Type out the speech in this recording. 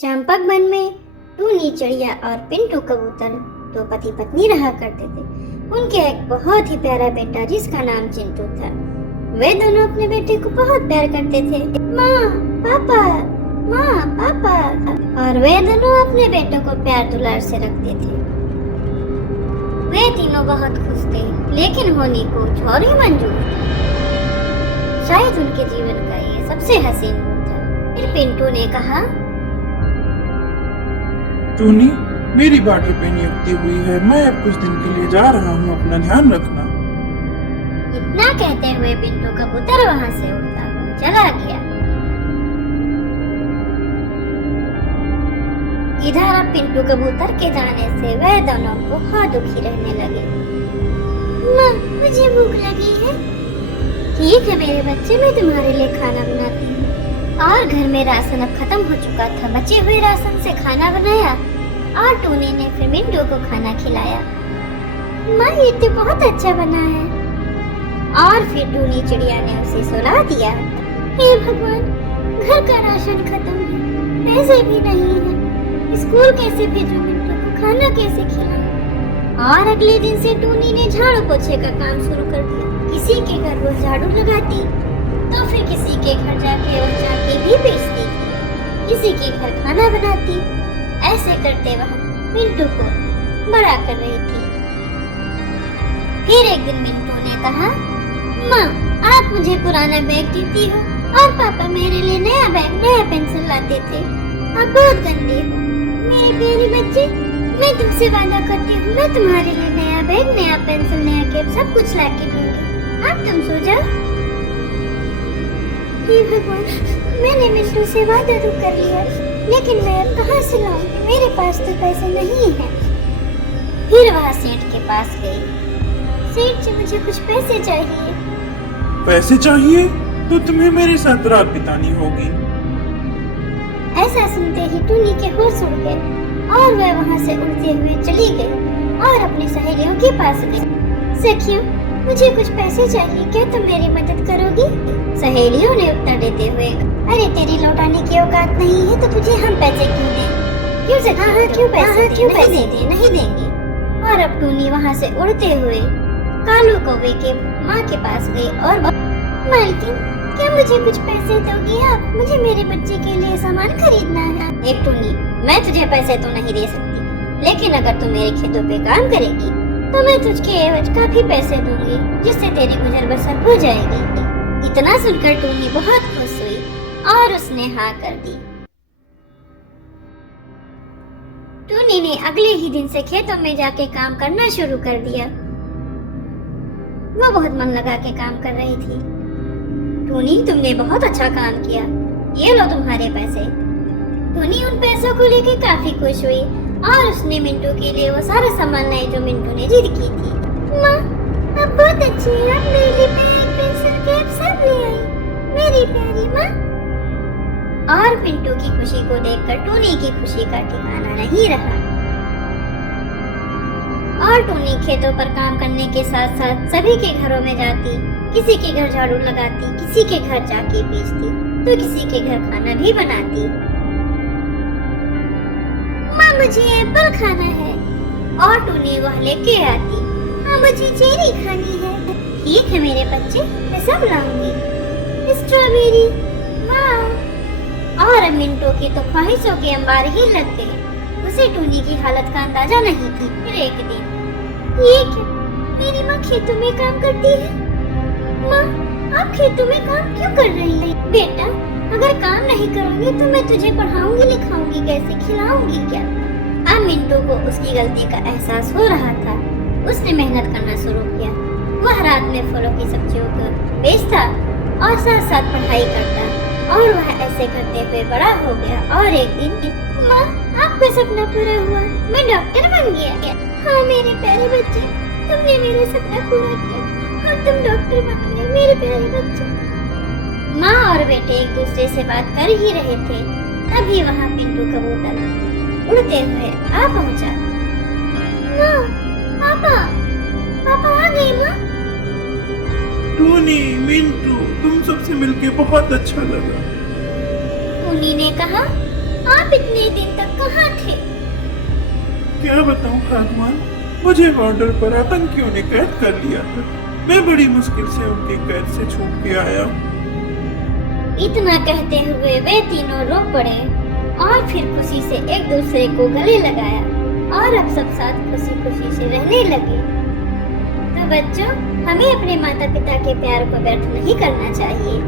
Champak one में टूनी चिड़िया और पिंटू कबूतर दो पति पत्नी रहा करते थे। उनके एक बहुत ही प्यारा बेटा जिसका नाम चिंटू था। वे दोनों अपने बेटे को बहुत प्यार करते थे। माँ पापा और वे दोनों अपने बेटों को प्यार दुलार से रखते थे। वे तीनों बहुत खुश थे, लेकिन होने को और ही मंजूर था। शायद उनके जीवन का ये सबसे हसीन मोड़ था। फिर पिंटू ने कहा, टूनी, मेरी वाटर पे नियुक्ति हुई है। मैं अब कुछ दिन के लिए जा रहा हूँ, अपना ध्यान रखना। इतना कहते हुए पिंटू कबूतर वहाँ से उड़ता हुआ चला गया। इधर अब पिंटू कबूतर के जाने से वह दोनों बहुत दुखी रहने लगे। माँ, मुझे भूख लगी है। ठीक है मेरे बच्चे, मैं तुम्हारे लिए खाना बनाती हूँ। और घर में राशन अब खत्म हो चुका था। बचे हुए राशन से खाना बनाया और टूनी ने फिर मिंटू को खाना खिलाया। माँ, ये तो बहुत अच्छा बना है। और फिर टूनी चिड़िया ने उसे सुला दिया। हे भगवान, घर का राशन खत्म है, पैसे भी नहीं है, स्कूल कैसे भेजूं मिंटू को, खाना कैसे खिलाऊं। और अगले दिन से टूनी ने झाड़ू पोछे का काम शुरू कर दिया। किसी के घर वो झाड़ू लगाती तो फिर किसी के घर जाके भी बेचती थी, किसी के घर खाना बनाती। ऐसे करते वह मिंटू को बड़ा कर रही थी। फिर एक दिन मिंटू ने कहा, माँ, आप मुझे पुराना बैग देती हो और पापा मेरे लिए नया बैग, नया पेंसिल लाते थे। आप बहुत गंदे हो। मेरे प्यारे बच्चे, मैं तुमसे वादा करती हूँ, मैं तुम्हारे लिए नया बैग, नया पेंसिल, नया कैप सब कुछ ला के दूंगी। अब तुम सो जाओ। हे भगवान, मैंने मिंटू से वादा तो कर लिया, लेकिन मैं अब कहाँ से लाऊंगी, मेरे पास तो पैसे नहीं है। फिर वह सेठ के पास गई। सेठ जी, मुझे कुछ पैसे चाहिए। पैसे चाहिए तो तुम्हें मेरे साथ रात बितानी होगी। ऐसा सुनते ही टूनी के होश उड़ गए और वह वहाँ से उड़ते हुए चली गई और अपनी सहेलियों के पास गई। सखियों, मुझे कुछ पैसे चाहिए, क्या तुम मेरी मदद करोगी? सहेलियों ने उत्तर देते हुए, अरे तेरी लौटाने की औकात नहीं है तो तुझे हम पैसे क्यों दें? क्यों पैसे दे? नहीं देंगे। और अब टूनी वहाँ से उड़ते हुए कालू कौवे के माँ के पास गई और मालकिन, क्या मुझे कुछ पैसे दोगी आप? मुझे मेरे बच्चे के लिए सामान खरीदना है। एक टूनी, मैं तुझे पैसे तो नहीं दे सकती, लेकिन अगर तू मेरे खेतों पे काम करेगी तो मैं तुझके एवज काफी पैसे दूंगी, जिससे तेरी गुजर बसर हो जाएगी। इतना सुनकर टूनी बहुत खुश हुई और उसने हाँ कर दी। टूनी ने अगले ही दिन से खेतों में जाके काम करना शुरू कर दिया। वो बहुत मन लगा के काम कर रही थी। टूनी, तुमने बहुत अच्छा काम किया, ये लो तुम्हारे पैसे। टूनी उन पैसों को लेके काफी खुश हुई और उसने मिंटू के लिए वो सारा सामान लाई जो मिंटू ने जिद की थी। माँ, आप बहुत अच्छी हैं, आप मेरे लिए बैग, पेंसिल, कैप सब ले आई, मेरी प्यारी माँ। और मिंटू की खुशी को देखकर टूनी की खुशी का ठिकाना नहीं रहा। और टूनी खेतों पर काम करने के साथ साथ सभी के घरों में जाती, किसी के घर झाड़ू लगाती, किसी के घर जाके बेचती, तो किसी के घर खाना भी बनाती। माँ, मुझे एप्पल खाना है, और टूनी वह लेके आती। हाँ, मुझे चेरी खानी है। ठीक है मेरे बच्चे, मैं सब लाऊंगी। स्ट्रॉबेरी, वाह। और मिंटू की तो ख्वाहिशों के अंबार ही लग गए। उसे टूनी की हालत का अंदाजा नहीं थी। फिर एक दिन, ये क्या, मेरी माँ खेतों में काम करती है। माँ, आप खेतों में काम क्यों कर रही हैं? बेटा, अगर काम नहीं करोगी तो मैं तुझे पढ़ाऊंगी, लिखाऊंगी कैसे, खिलाऊंगी क्या? अब मिंटू को उसकी गलती का एहसास हो रहा था। उसने मेहनत करना शुरू किया। वह रात में फलों की सब्जियों को बेचता और साथ साथ पढ़ाई करता, और वह ऐसे करते हुए बड़ा हो गया। और एक दिन, माँ, आपका सपना पूरा हुआ, मैं डॉक्टर बन गया। हाँ मेरे प्यारे बच्चे, तुमने मेरा सपना पूरा किया और तुम डॉक्टर बन गए मेरे प्यारे बच्चे। माँ और बेटे एक दूसरे से बात कर ही रहे थे, तभी वहाँ पिंटू कबूतर उड़ते हुए आ पहुँचा। माँ, पापा आ गए। माँ, टूनी, मिंटू, तुम सबसे मिलके बहुत अच्छा लगा। टूनी ने कहा, आप इतने दिन तक कहाँ थे? क्या बताऊं भगवान, मुझे बॉर्डर पर आतंकियों ने कैद कर लिया था। मैं बड़ी मुश्किल से उनके कैद से छूट के आया। इतना कहते हुए वे तीनों रो पड़े और फिर खुशी से एक दूसरे को गले लगाया और अब सब साथ खुशी खुशी से रहने लगे। तो बच्चों, हमें अपने माता पिता के प्यार को व्यर्थ नहीं करना चाहिए।